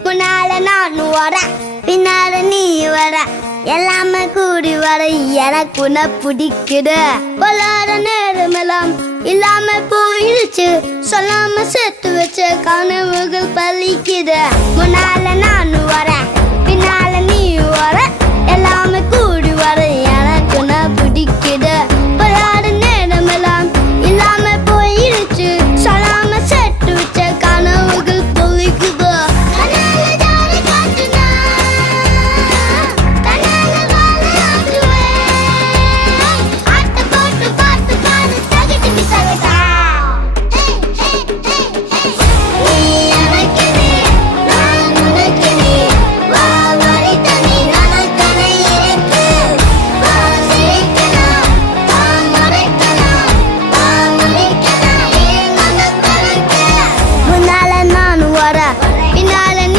முன்னால நான் வர பின்னால நீ வர எல்லாமே கூடி வர எனக்கு உன்னை பிடிக்குது பொல்லாத நேரமெல்லாம் இல்லாம போயிடுச்சு சொல்லாம சேர்த்து வச்ச கனவுகள் பலிக்குது முன்னால